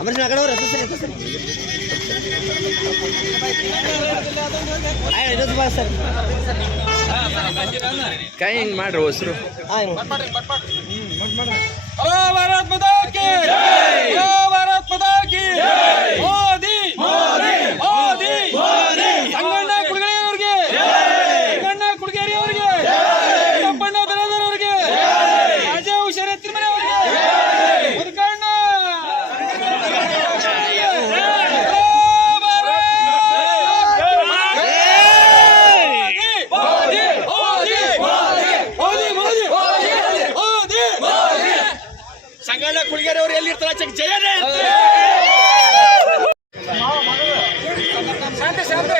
ಅಮರೇಶ್ ಆ ಕಡೆ ಅವ್ರು ಸರ್ ಕೈ ಹಿಂಗ್ ಮಾಡ್ರಿ ಹೊಸರು. ಭಾರತ್ ಮಾತಾ ಕಿ ಜೈ, ಭಾರತ್ ಮಾತಾ ಕಿ ಜೈ. ಮೋದಿ ಮೋದಿ ಮೋದಿ ಮೋದಿ. ಸಂಗಣ್ಣ ಕುಡಗೇರಿ ಅವರಿಗೆ, ಸಂಗಣ್ಣ ಕುಡಗೇರಿ ಅವರಿಗೆ, ತಪ್ಪಣ್ಣ ದರದರ್ ಅವರಿಗೆ, ಅಜಯ್ ಹುಷಾರ್ ತಿರುಮಲೆ ಅವರಿಗೆ, ಮುದುಕಣ್ಣ ಸಂಗಣ್ಣ ಕುಳಗೇರಿ ಅವರು ಎಲ್ಲಿರ್ತಾರ ಜಯನೇ ಶಾಂತಿ ಶಾಂತಿ.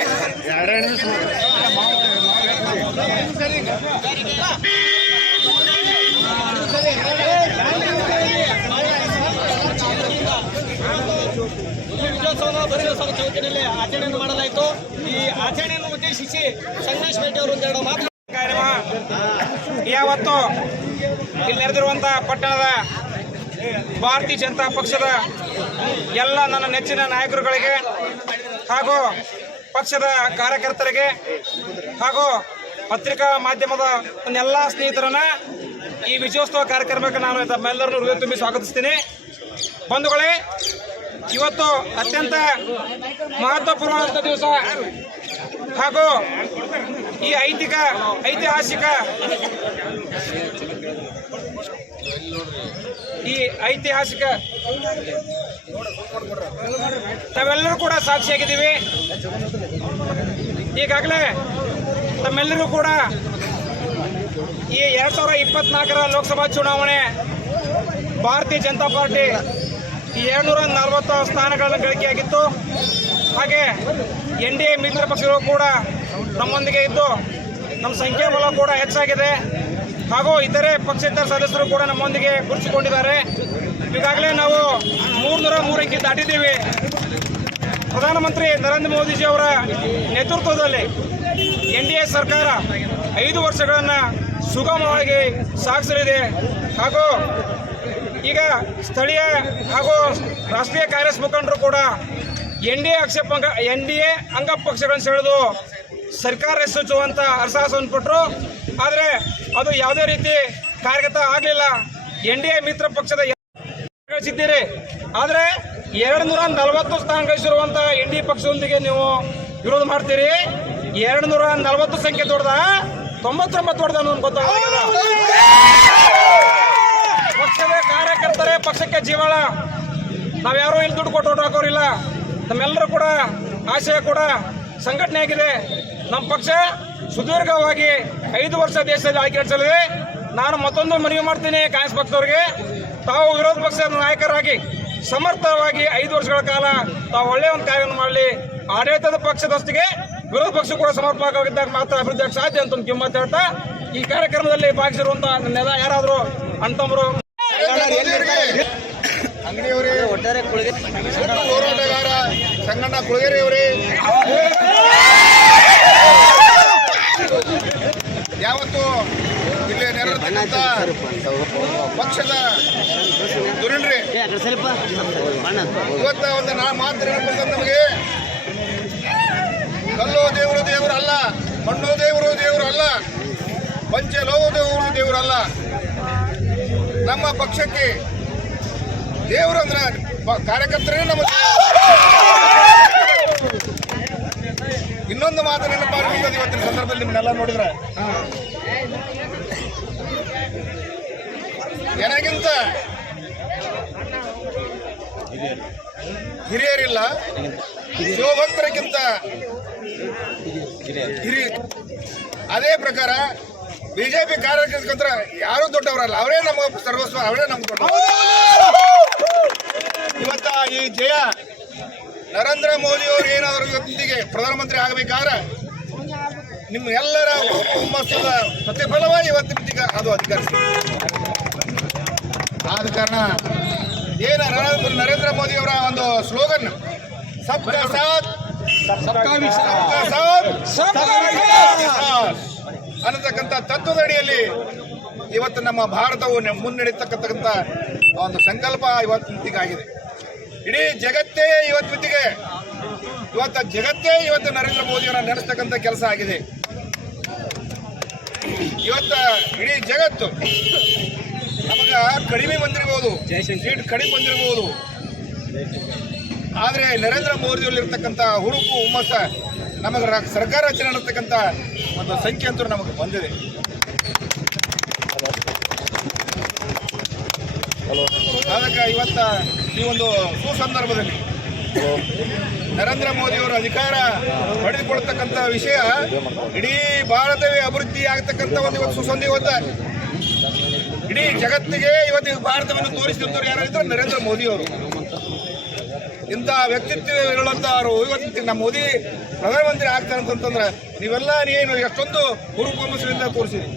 ವಿಜಯೋತ್ಸವನ ಬರೀಸೋ ಚೌಕಿನಲ್ಲಿ ಆಚರಣೆಯನ್ನು ಮಾಡಲಾಯಿತು. ಈ ಆಚರಣೆಯನ್ನು ಉದ್ದೇಶಿಸಿ ಸಂಗಮೇಶ್ ಭೇಟಿ ಅವರು ಒಂದೆರಡು ಮಾತು ಕಾರ್ಯಕ್ರಮ ಯಾವತ್ತು ಇಲ್ಲಿ ನೆರೆದಿರುವಂತಹ ಪಟ್ಟಣದ ಭಾರತೀಯ ಜನತಾ ಪಕ್ಷದ ಎಲ್ಲ ನನ್ನ ನೆಚ್ಚಿನ ನಾಯಕರುಗಳಿಗೆ ಹಾಗೂ ಪಕ್ಷದ ಕಾರ್ಯಕರ್ತರಿಗೆ ಹಾಗೂ ಪತ್ರಿಕಾ ಮಾಧ್ಯಮದ ಎಲ್ಲ ಸ್ನೇಹಿತರನ್ನ ಈ ವಿಜಯೋತ್ಸವ ಕಾರ್ಯಕ್ರಮಕ್ಕೆ ನಾನು ತಮ್ಮೆಲ್ಲರನ್ನು ಹೃದಯ ತುಂಬಿ ಸ್ವಾಗತಿಸ್ತೀನಿ. ಬಂಧುಗಳೇ, ಇವತ್ತು ಅತ್ಯಂತ ಮಹತ್ವಪೂರ್ಣವಾದಂಥ ದಿವಸ ಹಾಗೂ ಈ ಐತಿಹಾಸಿಕ ನಾವೆಲ್ಲರೂ ಕೂಡ ಸಾಕ್ಷಿಯಾಗಿದ್ದೀವಿ. ಈಗಾಗಲೇ ತಮ್ಮೆಲ್ಲರೂ ಕೂಡ ಈ 2024ರ ಲೋಕಸಭಾ ಚುನಾವಣೆ ಭಾರತೀಯ ಜನತಾ ಪಾರ್ಟಿ 240 ಸ್ಥಾನಗಳನ್ನು ಗಳಿಕೆಯಾಗಿತ್ತು. ಹಾಗೆ NDA ಮಿತ್ರ ಪಕ್ಷಗಳು ಕೂಡ ನಮ್ಮೊಂದಿಗೆ ಇದ್ದು ನಮ್ಮ ಸಂಖ್ಯಾಬಲ ಕೂಡ ಹೆಚ್ಚಾಗಿದೆ. ಹಾಗೂ ಇತರೆ ಪಕ್ಷೇತರ ಸದಸ್ಯರು ಕೂಡ ನಮ್ಮೊಂದಿಗೆ ಗುರುತಿಸಿಕೊಂಡಿದ್ದಾರೆ. ಈಗಾಗಲೇ ನಾವು 303 ಅಂಕಿ ದಾಟಿದ್ದೀವಿ. ಪ್ರಧಾನಮಂತ್ರಿ ನರೇಂದ್ರ ಮೋದಿಜಿಯವರ ನೇತೃತ್ವದಲ್ಲಿ NDA ಸರ್ಕಾರ 5 ವರ್ಷಗಳನ್ನು ಸುಗಮವಾಗಿ ಸಾಗಿಸಲಿದೆ. ಹಾಗೂ ಈಗ ಸ್ಥಳೀಯ ಹಾಗೂ ರಾಷ್ಟ್ರೀಯ ಕಾಂಗ್ರೆಸ್ ಮುಖಂಡರು ಕೂಡ NDA ಅಂಗಪಕ್ಷಗಳನ್ನು ಸೆಳೆದು ಸರ್ಕಾರ ರಚಿಸುವಂತ ಹರಸಾಹಸವನ್ನು ಪಟ್ಟರು. ಆದರೆ ಅದು ಯಾವುದೇ ರೀತಿ ಕಾರ್ಯಗತ ಆಗಲಿಲ್ಲ. NDA ಮಿತ್ರ ಪಕ್ಷದ ಗಳಿಸಿದ್ದೀರಿ, ಆದರೆ 240 ಸ್ಥಾನ ಗಳಿಸಿರುವಂತಹ NDA ಪಕ್ಷದೊಂದಿಗೆ ನೀವು ವಿರೋಧ ಮಾಡ್ತೀರಿ. 240 ಸಂಖ್ಯೆ ದೊಡ್ಡದ 99 ದೊಡ್ಡದ ಅನ್ನೋದು ಗೊತ್ತಾಗಲ್ಲ. ಪಕ್ಷದ ಕಾರ್ಯಕರ್ತರೇ ಪಕ್ಷಕ್ಕೆ ಜೀವಾಳ. ನಾವ್ಯಾರೂ ಇಲ್ಲಿ ದುಡ್ಡು ಕೊಟ್ಟು ಹಾಕೋರಿಲ್ಲ. ನಮ್ಮೆಲ್ಲರೂ ಕೂಡ ಆಶಯ ಕೂಡ ಸಂಘಟನೆ ಆಗಿದೆ. ನಮ್ಮ ಪಕ್ಷ ಸುದೀರ್ಘವಾಗಿ 5 ವರ್ಷ ದೇಶದಲ್ಲಿ ಆಯ್ಕೆ ನಡೆಸಲಿದೆ. ನಾನು ಮತ್ತೊಂದು ಮನವಿ ಮಾಡ್ತೀನಿ ಕಾಂಗ್ರೆಸ್ ಪಕ್ಷದವರಿಗೆ, ತಾವು ವಿರೋಧ ಪಕ್ಷದ ನಾಯಕರಾಗಿ ಸಮರ್ಥವಾಗಿ 5 ವರ್ಷಗಳ ಕಾಲ ತಾವು ಒಳ್ಳೆಯ ಒಂದು ಕಾರ್ಯವನ್ನು ಮಾಡಲಿ. ಆಡಳಿತದ ಪಕ್ಷದೊಂದಿಗೆ ವಿರೋಧ ಪಕ್ಷ ಕೂಡ ಸಮರ್ಪಕವಾಗಿದ್ದಾಗ ಮಾತ್ರ ಅಭಿವೃದ್ಧಿ ಆಗಕ್ಕೆ ಸಾಧ್ಯ ಅಂತ ಕಿಮ್ಮತ್ತು ಹೇಳ್ತಾ ಈ ಕಾರ್ಯಕ್ರಮದಲ್ಲಿ ಭಾಗಿಸಿರುವಂತಹ ನನ್ನೆಲ್ಲ ಯಾರಾದರೂ ಅಣ್ತಮ್ಮರು ಅಂಗಡಿಯವರೇ, ಒಟ್ಟಾರೆ ಹೋರಾಟಗಾರ ಸಂಗಣ್ಣ ಕುಳಗೇರಿ ಅವರೇ, ಯಾವತ್ತು ಇಲ್ಲಿ ನೆರವೇರ್ತಕ್ಕಂಥ ಪಕ್ಷದ ದುರಂಡ್ರಿ ಇವತ್ತ ಒಂದು ಮಾತು ನೆನಪು ನಮಗೆ, ಕಲ್ಲು ದೇವರು ದೇವರಲ್ಲ, ಮಣ್ಣು ದೇವರು ದೇವರಲ್ಲ, ಪಂಚಲೋಹ ದೇವರು ದೇವರಲ್ಲ. ನಮ್ಮ ಪಕ್ಷಕ್ಕೆ ದೇವರು ಅಂದ್ರೆ ಕಾರ್ಯಕರ್ತರೇ ನಮ್ಮ. ಇನ್ನೊಂದು ಮಾತು ನೆನಪಾಗಲಿಲ್ಲ ಇವತ್ತಿನ ಸಂದರ್ಭದಲ್ಲಿ ನಿಮ್ಮನ್ನೆಲ್ಲ ನೋಡಿದ್ರೆ, ನನಗಿಂತ ಹಿರಿಯರಿಲ್ಲ, ಶಿವಭಕ್ತರಿಗಿಂತ ಹಿರಿಯ. ಅದೇ ಪ್ರಕಾರ ಬಿಜೆಪಿ ಕಾರ್ಯಕರ್ತರ ಯಾರೂ ದೊಡ್ಡವರಲ್ಲ, ಅವರೇ ನಮ್ಮ ಸರ್ವಸ್ವ, ಅವರೇ ನಮ್ಮ ದೊಡ್ಡ. ಇವತ್ತ ಈ ಜಯ ನರೇಂದ್ರ ಮೋದಿ ಅವರು ಏನಾದರೂ ಇವತ್ತಿಗೆ ಪ್ರಧಾನಮಂತ್ರಿ ಆಗಬೇಕಾದ್ರೆ ನಿಮ್ಮ ಎಲ್ಲರ ಹುಮ್ಮಸ್ಸದ ಪ್ರತಿಫಲವಾಗಿ ಇವತ್ತಿಗೆ ಅದು ಅಧಿಕಾರಿಸಿದೆ. ಆದ ಕಾರಣ ಏನು ನರೇಂದ್ರ ಮೋದಿ ಅವರ ಒಂದು ಸ್ಲೋಗನ್ ಸಬ್ಕಾ ಸಾಥ್ ಸಬ್ಕಾ ವಿಕಾಸ್ ಅನ್ನತಕ್ಕಂಥ ತತ್ವದ ಅಡಿಯಲ್ಲಿ ಇವತ್ತು ನಮ್ಮ ಭಾರತವು ಮುನ್ನಡೆಯತಕ್ಕಂಥ ಒಂದು ಸಂಕಲ್ಪ ಇವತ್ತಿಗಾಗಿದೆ. ಇಡೀ ಜಗತ್ತೇ ಇವತ್ತಿಗೆ ಇವತ್ತು ನರೇಂದ್ರ ಮೋದಿಯವರ ನೆನೆಸ್ತಕ್ಕಂಥ ಕೆಲಸ ಆಗಿದೆ. ಇಡೀ ಜಗತ್ತು ನಮಗ ಕಡಿಮೆ ಬಂದಿರಬಹುದು, ಸೀಟ್ ಕಡಿಮೆ ಬಂದಿರಬಹುದು, ಆದರೆ ನರೇಂದ್ರ ಮೋದಿಯಲ್ಲಿರ್ತಕ್ಕಂಥ ಹುರುಪು ಹುಮ್ಮಸ್ಸ ನಮಗೆ ಸರ್ಕಾರ ರಚನೆ ಅನ್ನತಕ್ಕಂಥ ಒಂದು ಸಂಖ್ಯೆ ಅಂತೂ ನಮಗೆ ಬಂದಿದೆ. ಅದಕ್ಕೆ ಈ ಒಂದು ಸುಸಂದರ್ಭದಲ್ಲಿ ನರೇಂದ್ರ ಮೋದಿಯವರು ಅಧಿಕಾರ ಪಡೆದುಕೊಳ್ತಕ್ಕಂಥ ವಿಷಯ ಇಡೀ ಭಾರತವೇ ಅಭಿವೃದ್ಧಿ ಆಗತಕ್ಕಂಥ ಒಂದು ಸುಸಂಧಿ ಇಡೀ ಜಗತ್ತಿಗೆ ಇವತ್ತಿಗೆ ಭಾರತವನ್ನು ತೋರಿಸಿದಂಥವ್ರು ಯಾರಿದ್ರೆ ನರೇಂದ್ರ ಮೋದಿಯವರು. ಇಂಥ ವ್ಯಕ್ತಿತ್ವ ಇರುವಂತವರು ಇವತ್ತು ನಮ್ಮ ಮೋದಿ ಪ್ರಧಾನಮಂತ್ರಿ ಆಗ್ತಾರೆ ಅಂತಂದ್ರೆ ನೀನು ಎಷ್ಟೊಂದು ಹುರುಪು ಹುಮ್ಮಸ್ಸಿನಿಂದ ತೋರಿಸಿರಿ.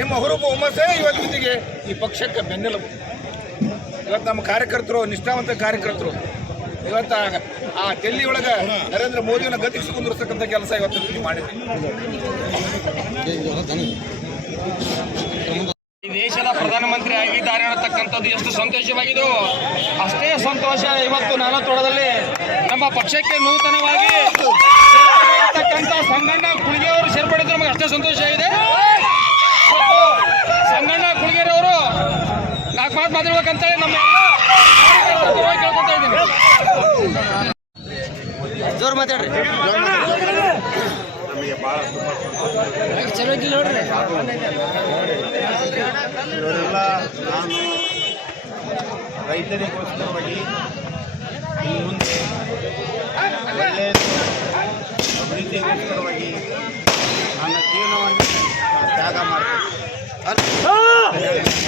ನಿಮ್ಮ ಹುರುಪು ಹುಮ್ಮಸ್ಸೇ ಇವತ್ತಿಗೆ ಈ ಪಕ್ಷಕ್ಕೆ ಬೆನ್ನೆಲುಬು. ಇವತ್ತು ನಮ್ಮ ಕಾರ್ಯಕರ್ತರು, ನಿಷ್ಠಾವಂತ ಕಾರ್ಯಕರ್ತರು ಇವತ್ತು ಆ ಡೆಲ್ಲಿ ಒಳಗೆ ನರೇಂದ್ರ ಮೋದಿಯನ್ನು ಗತಿಸಿಕೊಂಡಿರ್ತಕ್ಕಂಥ ಕೆಲಸ ಇವತ್ತು ಮಾಡಿದ್ವಿ. ಈ ದೇಶದ ಪ್ರಧಾನಮಂತ್ರಿ ಆಗಿದ್ದಾರೆ ಅನ್ನತಕ್ಕಂಥದ್ದು ಎಷ್ಟು ಸಂತೋಷವಾಗಿದೆಯೋ ಅಷ್ಟೇ ಸಂತೋಷ ಇವತ್ತು ನಾನತೋಳದಲ್ಲಿ ನಮ್ಮ ಪಕ್ಷಕ್ಕೆ ನೂತನವಾಗಿ ಸಂಗಣ್ಣ ಕುಳಿಗೆ ಅವರು ಸೇರ್ಪಡಿದ್ದು ನಮಗೆ ಅಷ್ಟೇ ಸಂತೋಷ ಆಗಿದೆ. ಸಂಗಣ್ಣ ಕುಳಿಗೆರೆ ಅವರು ನಾಲ್ಕು ಮಾತು ಮಾತಾಡ್ಬೇಕಂತೇಳಿ ನಮ್ಮ ಕೇಳ್ಕೊತಾ ಇದ್ದೀನಿ. ಜೋರು ಮಾತಾಡ್ರಿ. ಚಲೋ ನೋಡ್ರಿ. ಇವರೆಲ್ಲ ನಾನು ರೈತರಿಗೋಸ್ಕರವಾಗಿ ಮುಂದೆ ಒಳ್ಳೆಯ ಅಭಿವೃದ್ಧಿಗೋಸ್ಕರವಾಗಿ ನನ್ನ ಜೀವನವನ್ನು ತ್ಯಾಗ ಮಾಡ್ತೀನಿ.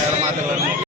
ಎರಡು ಮಾತುಗಳನ್ನು